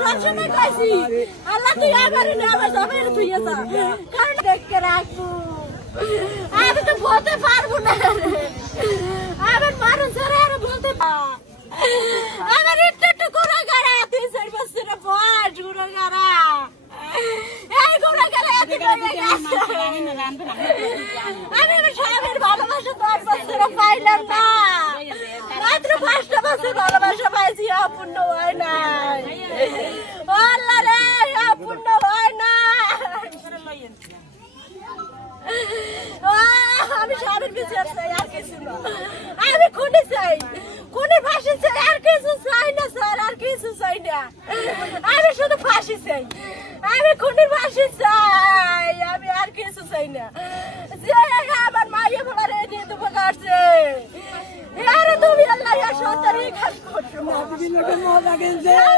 সবসময় কইছি আল্লাহ তুই আমার আমার জমির তুই কারণ দেখতে রাখব আমি তো বলতে পারব না। আমার মানুষের আর বলতে আমার একটু একটু গুঁড়ো গাড়া তিন চার বছর বয়স গুঁড়ো গাড়া এই গুঁড়ো গাড়া এত হয়ে গেছে। আমি আমার স্বামীর ভালোবাসা দশ বছর পাইলাম না মাত্র পাঁচটা ভালোবাসা পাইছি অপূর্ণ হয় নাই। আল্লাহ হয় না আমি স্বামীর বিচার চাই, আর কিছু আমি খুনি চাই। খুনি ফাঁসি চাই, আর কিছু চাই না, স্যার, আর কিছু চাই না। আমি শুধু ফাঁসি চাই। আমি খুনির ফাঁসি চাই, আমি আর কিছু চাই না। for being looking more back in there.